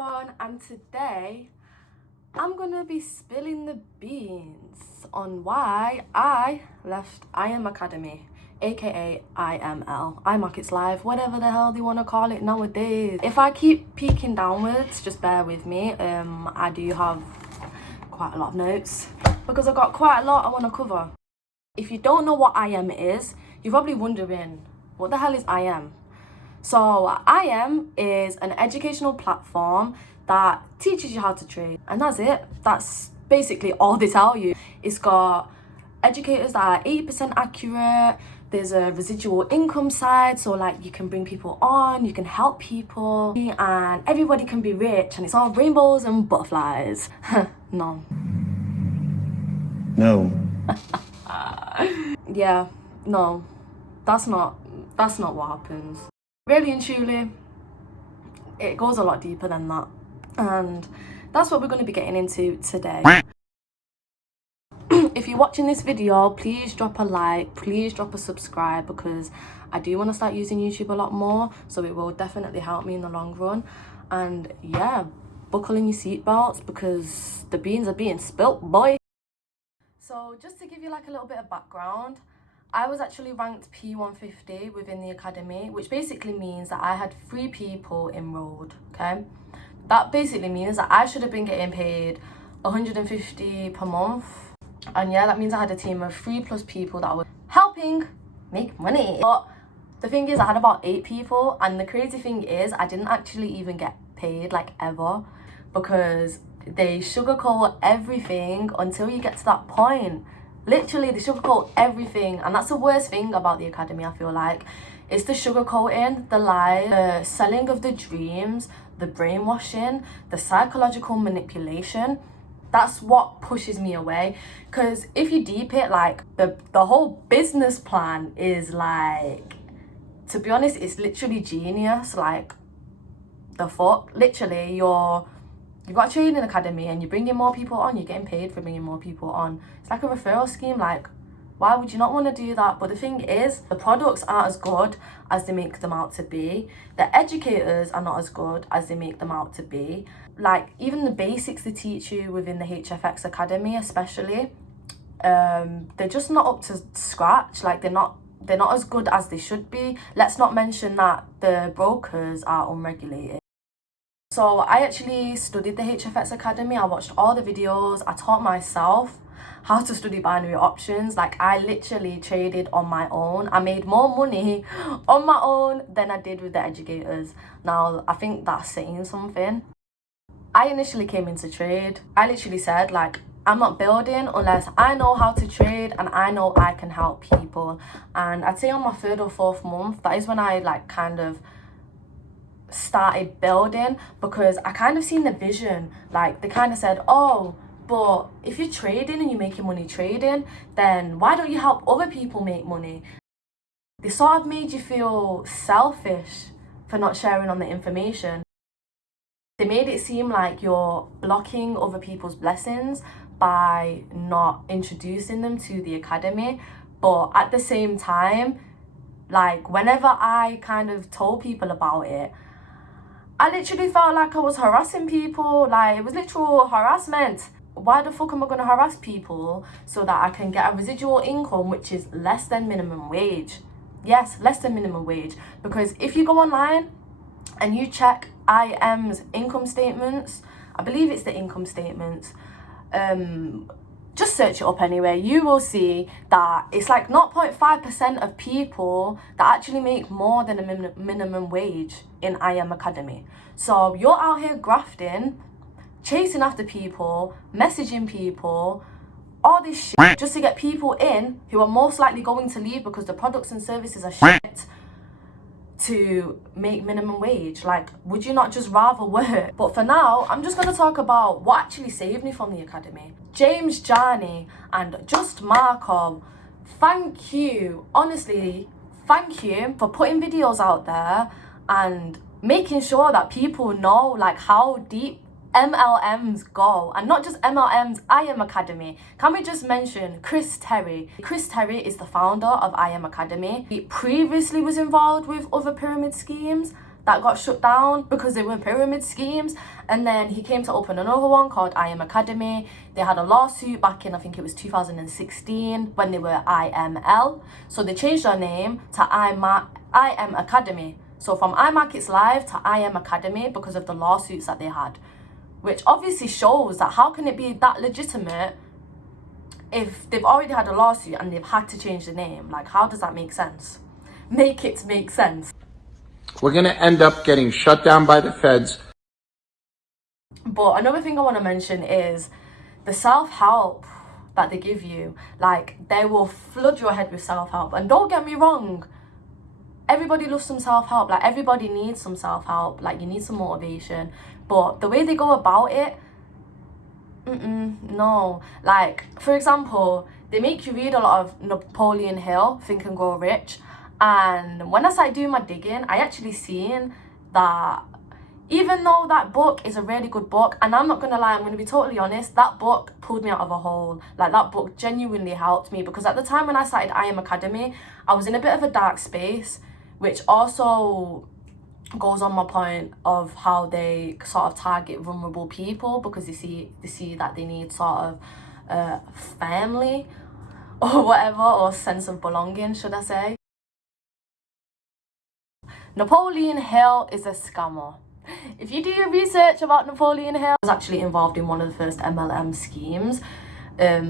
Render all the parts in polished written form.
everyone, and today I'm gonna be spilling the beans on why I left IM Academy, aka IML, iMarkets Live, whatever the hell they want to call it nowadays. If I keep peeking downwards, just bear with me. I do have quite a lot of notes because I've got quite a lot I want to cover. If you don't know what IM is, you're probably wondering, what the hell is IM? So IM is an educational platform that teaches you how to trade, and that's it. That's basically all they tell you. It's got educators that are 80% accurate. There's a residual income side, so like you can bring people on, you can help people, and everybody can be rich, and it's all rainbows and butterflies. No. Yeah, no, that's not what happens. Really and truly, it goes a lot deeper than that, and that's what we're going to be getting into today. If you're watching this video, please drop a like, please drop a subscribe, because I do want to start using YouTube a lot more, so it will definitely help me in the long run. And yeah, buckle in your seatbelts because the beans are being spilt, boy. So just to give you like a little bit of background, I was actually ranked P150 within the academy, which basically means that I had 3 people enrolled, okay? That basically means that I should have been getting paid 150 per month. And yeah, that means I had a team of 3+ people that were helping make money. But the thing is, I had about 8 people, and the crazy thing is, I didn't actually even get paid, like, ever, because they sugarcoat everything until you get to that point. Literally, they sugarcoat everything, and that's the worst thing about the academy, I feel like. It's the sugarcoating, the lie, the selling of the dreams, the brainwashing, the psychological manipulation. That's what pushes me away, because if you deep it, like, the whole business plan is like, to be honest, it's literally genius. Like, the fuck, literally, you've got a training academy and you're bringing more people on, you're getting paid for bringing more people on. It's like a referral scheme. Like, why would you not want to do that? But the thing is, the products aren't as good as they make them out to be. The educators are not as good as they make them out to be. Like, even the basics they teach you within the HFX Academy especially, they're just not up to scratch. Like, they're not as good as they should be. Let's not mention that the brokers are unregulated. So I actually studied the HFX Academy. I watched all the videos. I taught myself how to study binary options. Like, I literally traded on my own. I made more money on my own than I did with the educators. Now, I think that's saying something. I initially came into trade. I literally said, like, I'm not building unless I know how to trade and I know I can help people. And I'd say on my 3rd or 4th month, that is when I like kind of started building, because I kind of seen the vision. Like, they kind of said, oh, but if you're trading and you're making money trading, then why don't you help other people make money? They sort of made you feel selfish for not sharing on the information. They made it seem like you're blocking other people's blessings by not introducing them to the academy. But at the same time, like, whenever I kind of told people about it, I literally felt like I was harassing people. Like, it was literal harassment. Why the fuck am I going to harass people so that I can get a residual income which is less than minimum wage? Yes, less than minimum wage. Because if you go online and you check IM's income statements, I believe it's the income statements, just search it up anyway, you will see that it's like 0.5% of people that actually make more than a minimum wage in IM Academy. So you're out here grafting, chasing after people, messaging people, all this shit just to get people in who are most likely going to leave because the products and services are shit, to make minimum wage. Like, would you not just rather work? But for now, I'm just going to talk about what actually saved me from the academy. James, JANI, and Just Markov, thank you. Honestly, thank you for putting videos out there and making sure that people know, like, how deep MLMs go, and not just MLMs, IM Academy. Can we just mention Chris Terry? Chris Terry is the founder of IM Academy. He previously was involved with other pyramid schemes, that got shut down because they were pyramid schemes. And then he came to open another one called I Am Academy. They had a lawsuit back in, I think it was 2016, when they were IML. So they changed their name to I Am Academy. So from iMarkets Live to I Am Academy because of the lawsuits that they had. Which obviously shows that how can it be that legitimate if they've already had a lawsuit and they've had to change the name? Like, how does that make sense? Make it make sense. We're going to end up getting shut down by the feds. But another thing I want to mention is the self-help that they give you. Like, they will flood your head with self-help. And don't get me wrong, everybody loves some self-help. Like, everybody needs some self-help. Like, you need some motivation. But the way they go about it, no. Like, for example, they make you read a lot of Napoleon Hill, Think and Grow Rich. And when I started doing my digging, I actually seen that even though that book is a really good book, and I'm not going to lie, I'm going to be totally honest, that book pulled me out of a hole. Like, that book genuinely helped me, because at the time when I started I Am Academy, I was in a bit of a dark space, which also goes on my point of how they sort of target vulnerable people, because they see that they need sort of family or whatever, or sense of belonging, should I say. Napoleon Hill is a scammer. If you do your research about Napoleon Hill, I was actually involved in one of the first MLM schemes.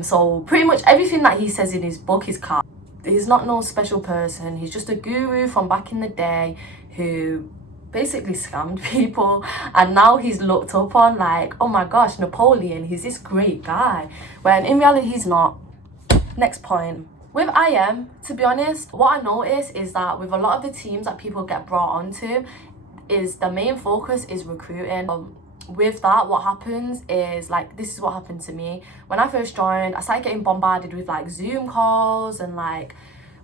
So pretty much everything that he says in his book is cut. He's not no special person. He's just a guru from back in the day who basically scammed people, and now he's looked up on like, oh my gosh, Napoleon, he's this great guy, when in reality he's not. Next point. With IM, to be honest, what I notice is that with a lot of the teams that people get brought onto, is the main focus is recruiting. With that, what happens is, like, this is what happened to me. When I first joined, I started getting bombarded with like Zoom calls and like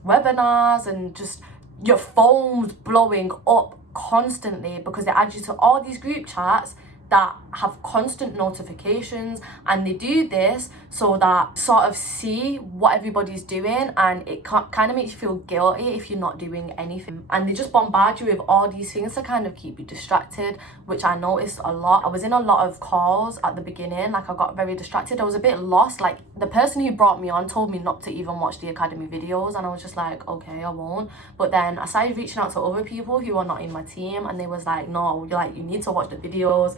webinars, and just your phone's blowing up constantly because they add you to all these group chats that have constant notifications, and they do this so that sort of see what everybody's doing, and it kind of makes you feel guilty if you're not doing anything, and they just bombard you with all these things to kind of keep you distracted, which I noticed a lot. I was in a lot of calls at the beginning, like I got very distracted. I was a bit lost. Like, the person who brought me on told me not to even watch the academy videos, and I was just like, okay, I won't. But then I started reaching out to other people who are not in my team, and they was like, no, like, you need to watch the videos.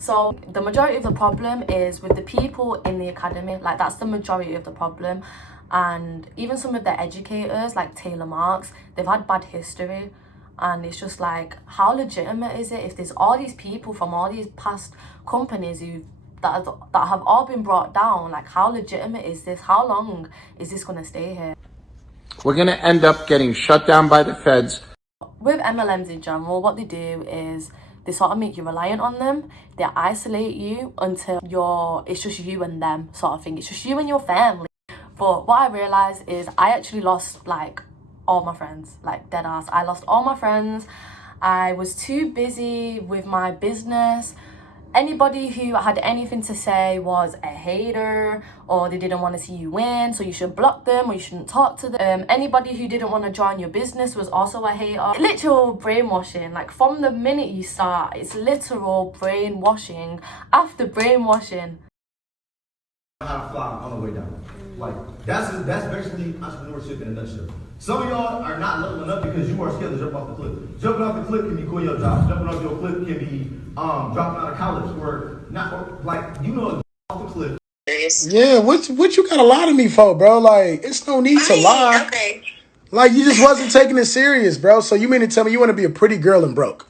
So the majority of the problem is with the people in the academy. Like, that's the majority of the problem. And even some of the educators, like Taylor Marks, they've had bad history, and it's just like, how legitimate is it if there's all these people from all these past companies that have all been brought down? Like, how legitimate is this? How long is this going to stay here? We're going to end up getting shut down by the feds. With MLMs in general, what they do is they sort of make you reliant on them. They isolate you until it's just you and them sort of thing. It's just you and your family. But what I realized is I actually lost like all my friends, like dead ass. I lost all my friends. I was too busy with my business. Anybody who had anything to say was a hater, or they didn't want to see you win, so you should block them or you shouldn't talk to them. Anybody who didn't want to join your business was also a hater. Literal brainwashing. Like, from the minute you start, it's literal brainwashing after brainwashing. How to fly on the way down. Like, that's basically entrepreneurship in a nutshell. Some of y'all are not leveling up because you are scared to jump off the cliff. Jumping off the cliff can be quitting your job. Jumping off your cliff can be dropping out of college, or not, or, like, you know, off the cliff. Yeah, what you gotta lie to me for, bro? Like, it's no need to lie. Okay. Like, you just wasn't taking it serious, bro. So you mean to tell me you want to be a pretty girl and broke?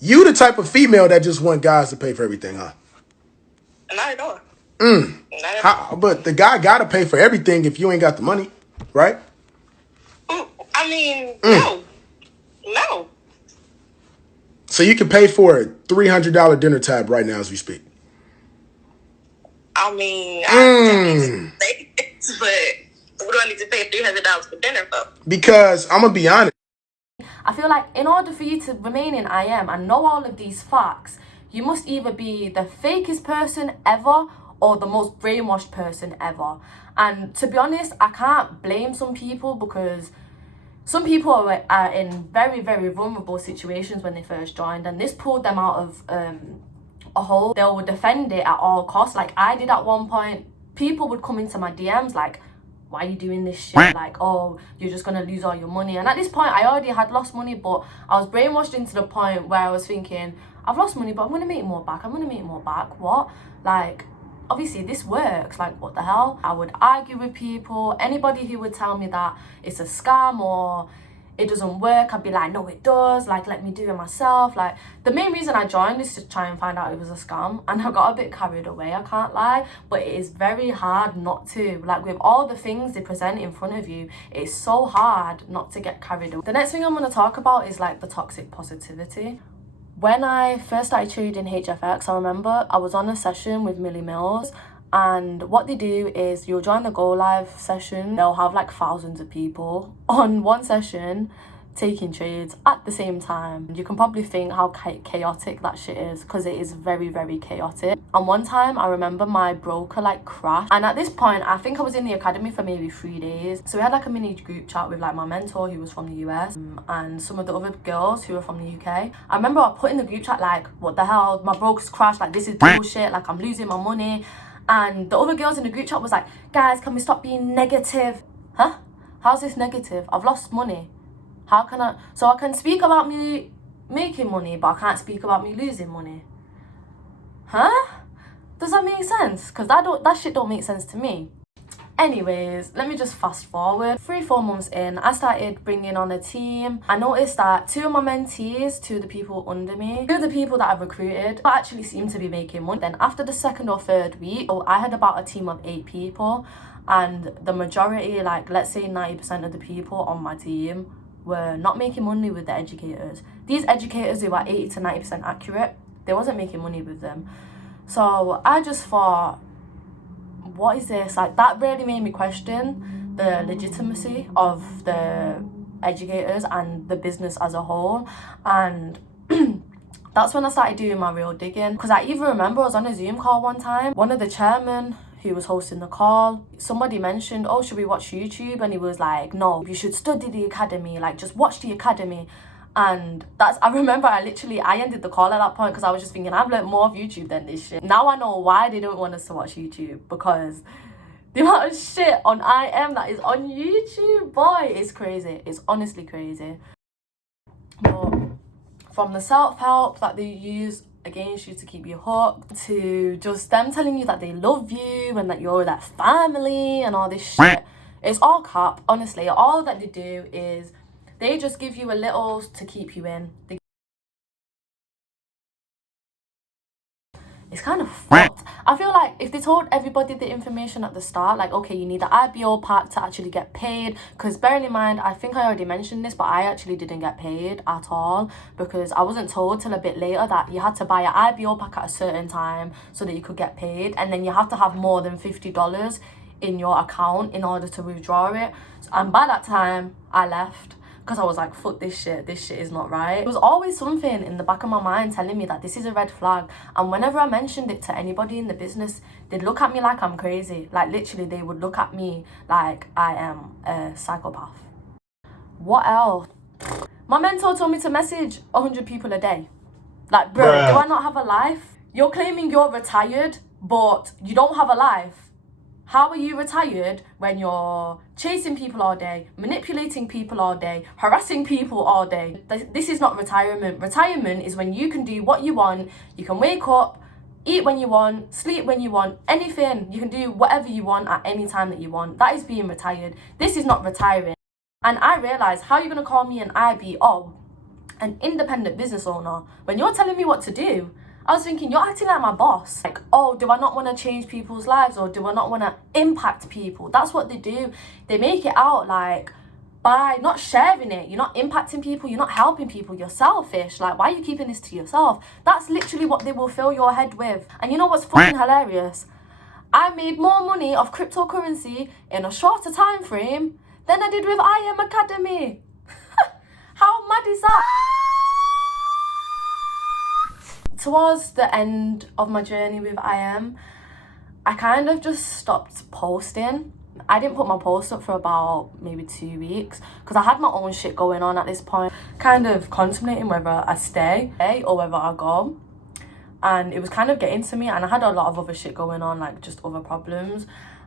You the type of female that just want guys to pay for everything, huh? Not at all. Not at all. But the guy gotta pay for everything if you ain't got the money, right? I mean, no. So you can pay for a $300 dinner tab right now as we speak. I mean, I say it, but what do I need to pay $300 for dinner for? Because I'm gonna be honest. I feel like in order for you to remain in IM and know all of these facts, you must either be the fakest person ever or the most brainwashed person ever. And to be honest, I can't blame some people, because some people are in very, very vulnerable situations when they first joined, and this pulled them out of a hole. They will defend it at all costs, like I did at one point. People would come into my DMs like, why are you doing this shit? Like, oh, you're just gonna lose all your money. And at this point, I already had lost money, but I was brainwashed into the point where I was thinking, I've lost money, but I'm gonna make more back. I'm gonna make more back. What? Like, obviously this works. Like, what the hell? I would argue with people. Anybody who would tell me that it's a scam or it doesn't work, I'd be like, no, it does. Like, let me do it myself. Like, the main reason I joined is to try and find out it was a scam, and I got a bit carried away, I can't lie. But it is very hard not to. Like, with all the things they present in front of you, it's so hard not to get carried away. The next thing I'm going to talk about is like the toxic positivity. When I first started trading HFX, I remember I was on a session with Millie Mills, and what they do is you'll join the Go Live session. They'll have like thousands of people on one session taking trades at the same time. You can probably think how chaotic that shit is, because it is very, very chaotic. And one time I remember my broker like crashed, and at this point I think I was in the academy for maybe 3 days. So we had like a mini group chat with like my mentor who was from the US and some of the other girls who were from the UK. I remember I put in the group chat like, what the hell, my broker's crashed, like this is bullshit, like I'm losing my money. And the other girls in the group chat was like, guys, can we stop being negative? Huh? How's this negative? I've lost money. How can I? So I can speak about me making money, but I can't speak about me losing money. Huh? Does that make sense? Because that shit don't make sense to me. Anyways, let me just fast forward. 3-4 months in, I started bringing on a team. I noticed that 2 of my mentees, 2 of the people under me, 2 of the people that I've recruited actually seem to be making money. Then after the 2nd or 3rd week, so I had about a team of 8 people, and the majority, like let's say 90% of the people on my team were not making money with the educators. These educators, they were 80 to 90% accurate. They wasn't making money with them. So I just thought, what is this? Like, that really made me question the legitimacy of the educators and the business as a whole. And that's when I started doing my real digging, because I even remember I was on a Zoom call one time. One of the chairmen who was hosting the call, somebody mentioned, oh, should we watch YouTube? And he was like, no, you should study the academy, like just watch the academy. And I remember I ended the call at that point, because I was just thinking, I've learned more of YouTube than this shit. Now I know why they don't want us to watch YouTube, because the amount of shit on IM that is on YouTube, boy, it's crazy. It's honestly crazy. But from the self-help that they use against you to keep you hooked, to just them telling you that they love you and that you're their family and all this shit, it's all cap. Honestly, all that they do is they just give you a little to keep you in. It's kind of fucked. I feel like if they told everybody the information at the start, like, okay, you need the IBO pack to actually get paid, because bearing in mind, I think I already mentioned this, but I actually didn't get paid at all, because I wasn't told till a bit later that you had to buy an IBO pack at a certain time so that you could get paid, and then you have to have more than $50 in your account in order to withdraw it. And by that time, I left, because I was like, fuck this shit is not right. There was always something in the back of my mind telling me that this is a red flag, and whenever I mentioned it to anybody in the business, they'd look at me like I'm crazy. Like, literally, they would look at me like I am a psychopath. What else? My mentor told me to message 100 people a day. Like, bro, do I not have a life? You're claiming you're retired, but you don't have a life. How are you retired when you're chasing people all day, manipulating people all day, harassing people all day? This is not retirement. Retirement is when you can do what you want. You can wake up, eat when you want, sleep when you want, anything. You can do whatever you want at any time that you want. That is being retired. This is not retiring. And I realised, how are you going to call me an IBO, an independent business owner, when you're telling me what to do? I was thinking, you're acting like my boss. Like, oh, do I not want to change people's lives, or do I not want to impact people? That's what they do. They make it out like, by not sharing it, you're not impacting people, you're not helping people, you're selfish. Like, why are you keeping this to yourself? That's literally what they will fill your head with. And you know what's fucking hilarious? I made more money off cryptocurrency in a shorter time frame than I did with IM Academy. How mad is that? Towards the end of my journey with IM, I kind of just stopped posting, I didn't put my post up for about maybe 2 weeks because I had my own shit going on at this point, kind of contemplating whether I stay or whether I go. And it was kind of getting to me, and I had a lot of other shit going on, like just other problems.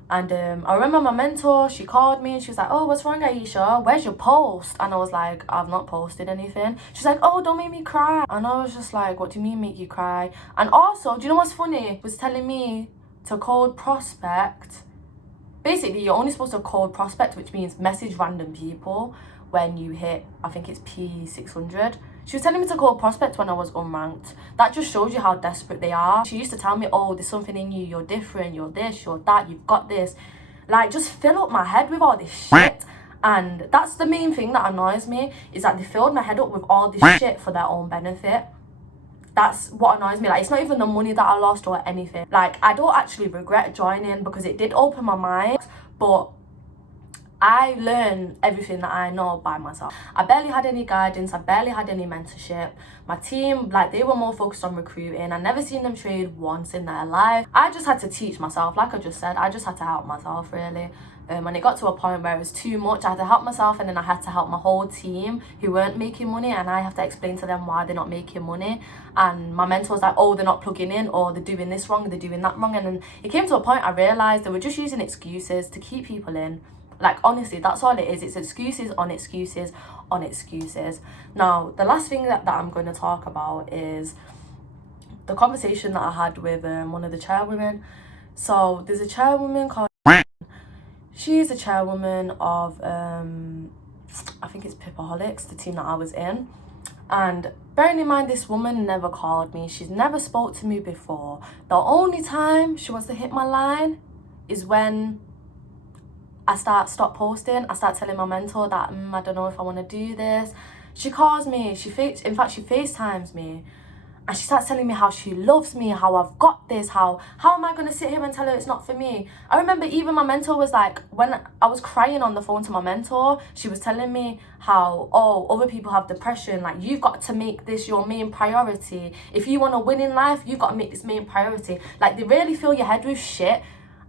And I remember my mentor, she called me and she was like, oh, what's wrong, Aisha? Where's your post? And I was like, I've not posted anything. She's like, oh, don't make me cry. And I was just like, what do you mean make you cry? And also, do you know what's funny? It was telling me to cold prospect. Basically, you're only supposed to cold prospect, which means message random people when you hit, I think it's P600. She was telling me to cold prospect when I was unranked. That just shows you how desperate they are. She used to tell me, oh, there's something in you, you're different, you're this, you're that, you've got this. Like, just fill up my head with all this shit. And that's the main thing that annoys me, is that they filled my head up with all this shit for their own benefit. That's what annoys me. Like, it's not even the money that I lost or anything. Like, I don't actually regret joining because it did open my mind, but I learned everything that I know by myself. I barely had any guidance. I barely had any mentorship. My team, like, they were more focused on recruiting. I never seen them trade once in their life. I just had to teach myself. Like I just said, I just had to help myself, really. And it got to a point where it was too much. I had to help myself, and then I had to help my whole team who weren't making money, and I have to explain to them why they're not making money. And my mentor was like, oh, they're not plugging in, or they're doing this wrong, they're doing that wrong. And then it came to a point I realised they were just using excuses to keep people in. Like, honestly, that's all it is. It's excuses on excuses on excuses. Now, the last thing that I'm going to talk about is the conversation that I had with one of the chairwomen. So there's a chairwoman called... She's a chairwoman of, I think it's Pipaholics, the team that I was in. And bearing in mind, this woman never called me. She's never spoke to me before. The only time she wants to hit my line is when I stop posting. I start telling my mentor that I don't know if I want to do this. She calls me. In fact, she FaceTimes me, and she starts telling me how she loves me, how I've got this, how am I going to sit here and tell her it's not for me? I remember even my mentor was like, when I was crying on the phone to my mentor, she was telling me how, oh, other people have depression, like, you've got to make this your main priority. If you want to win in life, you've got to make this main priority. Like, they really fill your head with shit,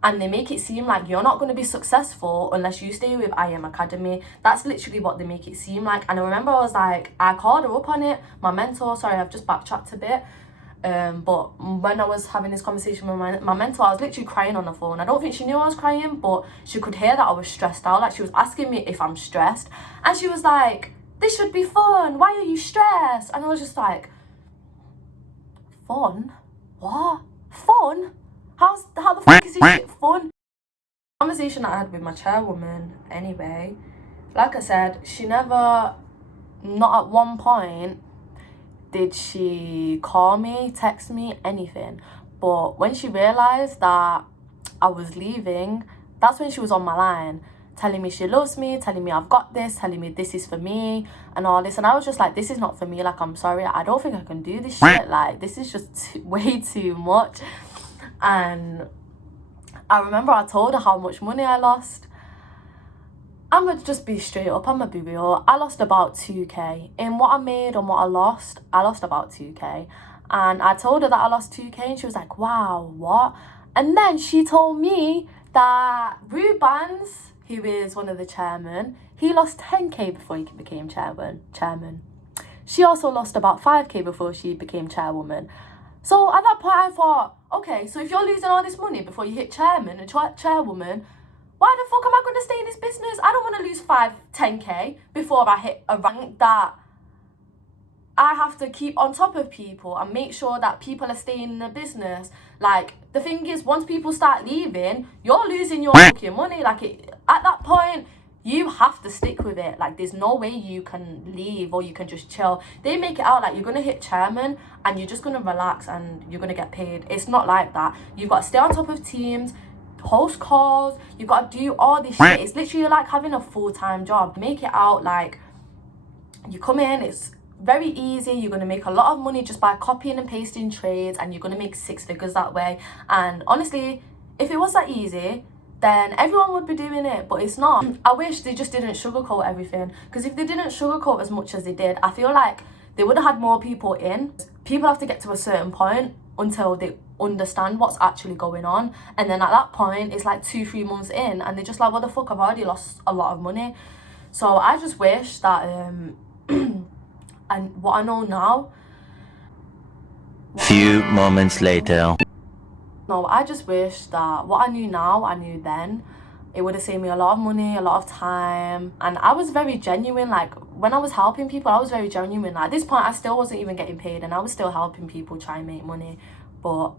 and they make it seem like you're not going to be successful unless you stay with IM Academy. That's literally what they make it seem like. And I remember I was like, I called her up on it. My mentor, sorry, I've just backtracked a bit. But when I was having this conversation with my mentor, I was literally crying on the phone. I don't think she knew I was crying, but she could hear that I was stressed out. Like, she was asking me if I'm stressed. And she was like, this should be fun. Why are you stressed? And I was just like, fun? What? Fun? How the fuck is this shit fun? The conversation I had with my chairwoman, anyway, like I said, she never, not at one point did she call me, text me, anything. But when she realised that I was leaving, that's when she was on my line, telling me she loves me, telling me I've got this, telling me this is for me, and all this. And I was just like, this is not for me. Like, I'm sorry, I don't think I can do this shit. Like, this is just way too much. And I remember I told her how much money I lost. I'm gonna just be straight up, I'm a be real. I lost about 2k. In what I made and what I lost about 2k. And I told her that I lost 2k, and she was like, wow, what? And then she told me that Rubans, who is one of the chairmen, he lost 10k before he became chairman. She also lost about 5k before she became chairwoman. So at that point I thought, okay, so if you're losing all this money before you hit chairman and chairwoman, why the fuck am I going to stay in this business? I don't want to lose 10k before I hit a rank that I have to keep on top of people and make sure that people are staying in the business. Like, the thing is, once people start leaving, you're losing your fucking money. Like, at that point, you have to stick with it. Like, there's no way you can leave or you can just chill. They make it out like you're going to hit chairman and you're just going to relax and you're going to get paid. It's not like that. You've got to stay on top of teams, host calls, you've got to do all this shit. It's literally like having a full-time job. Make it out like you come in, it's very easy, you're going to make a lot of money just by copying and pasting trades, and you're going to make 6 figures that way. And honestly, if it was that easy, then everyone would be doing it, but it's not. I wish they just didn't sugarcoat everything, because if they didn't sugarcoat as much as they did, I feel like they would have had more people in. People have to get to a certain point until they understand what's actually going on. And then at that point, it's like 2-3 months in, and they're just like, what the fuck, I've already lost a lot of money. So I just wish that and what I know now, few moments later. no, I just wish that what I knew now, I knew then. It would have saved me a lot of money, a lot of time. And I was very genuine. Like, when I was helping people, I was very genuine. Like, at this point, I still wasn't even getting paid, and I was still helping people try and make money. But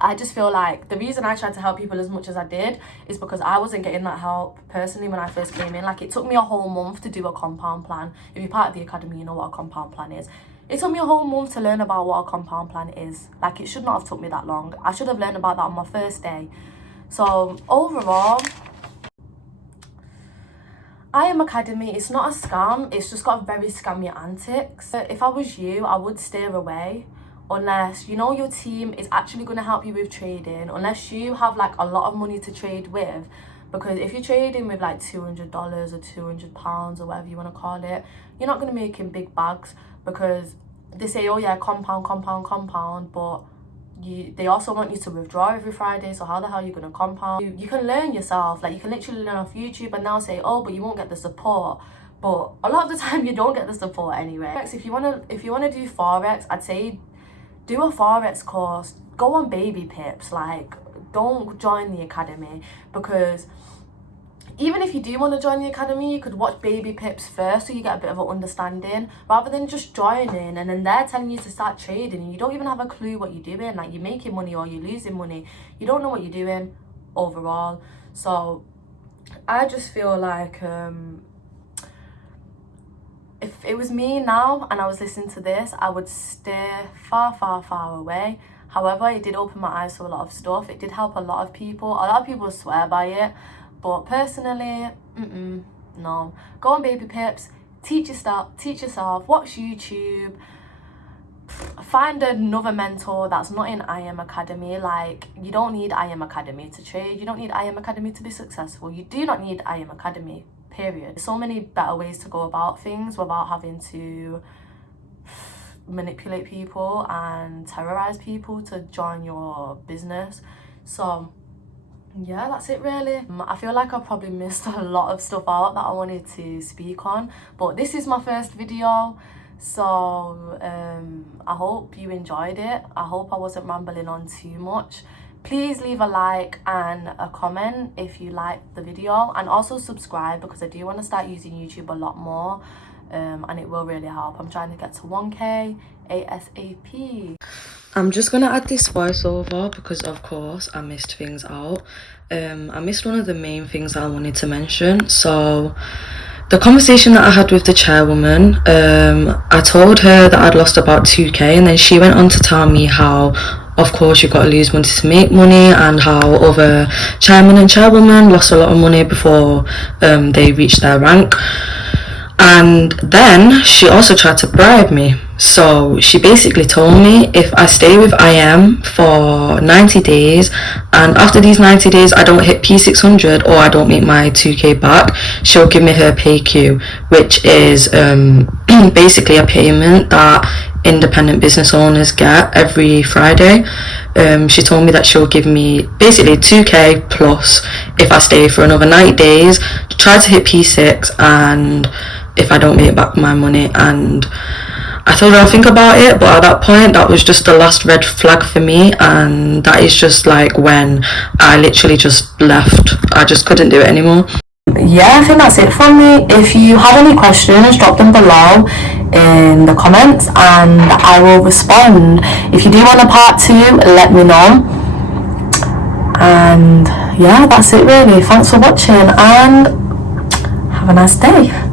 I just feel like the reason I tried to help people as much as I did is because I wasn't getting that help personally when I first came in. Like, it took me a whole month to do a compound plan. If you're part of the academy, you know what a compound plan is. It took me a whole month to learn about what a compound plan is. Like, it should not have took me that long. I should have learned about that on my first day. So overall, I Am Academy, it's not a scam, it's just got very scammy antics. If I was you, I would steer away unless you know your team is actually going to help you with trading, unless you have like a lot of money to trade with. Because if you're trading with like $200 or £200 or whatever you want to call it, you're not going to make in big bags, because they say, oh yeah, compound, but they also want you to withdraw every Friday. So how the hell are you going to compound? You can learn yourself. Like, you can literally learn off YouTube and now say, oh, but you won't get the support. But a lot of the time you don't get the support anyway. If you want to do Forex, I'd say do a Forex course. Go on baby pips. Like, don't join the academy, because even if you do want to join the academy, you could watch baby pips first so you get a bit of an understanding, rather than just joining and then they're telling you to start trading and you don't even have a clue what you're doing. Like, you're making money or you're losing money. You don't know what you're doing overall. So I just feel like if it was me now and I was listening to this, I would steer far away. However, it did open my eyes to a lot of stuff. It did help a lot of people. A lot of people swear by it. But personally, no. Go on baby pips, teach yourself, watch YouTube, find another mentor that's not in I Am Academy. Like, you don't need I Am Academy to trade. You don't need I Am Academy to be successful. You do not need I Am Academy, period. There's so many better ways to go about things without having to manipulate people and terrorize people to join your business. So yeah, that's it really. I feel like I probably missed a lot of stuff out that I wanted to speak on, but this is my first video, so I hope you enjoyed it. I hope I wasn't rambling on too much. Please leave a like and a comment if you liked the video, and also subscribe, because I do want to start using YouTube a lot more, and it will really help. I'm trying to get to 1K ASAP. I'm just gonna add this voiceover because of course I missed things out. I missed one of the main things that I wanted to mention. So the conversation that I had with the chairwoman, I told her that I'd lost about 2K, and then she went on to tell me how of course you've got to lose money to make money, and how other chairman and chairwoman lost a lot of money before they reached their rank. And then she also tried to bribe me. So she basically told me if I stay with IM for 90 days and after these 90 days I don't hit P600 or I don't make my 2K back, she'll give me her pay queue, which is basically a payment that independent business owners get every Friday. She told me that she'll give me basically 2K plus if I stay for another 90 days, try to hit P6, and if I don't make back my money. And I told her I'll think about it, but at that point that was just the last red flag for me, and that is just like when I literally just left. I just couldn't do it anymore. Yeah, I think that's it from me. If you have any questions, drop them below in the comments and I will respond. If you do want a part 2, let me know. And yeah, that's it really. Thanks for watching and have a nice day.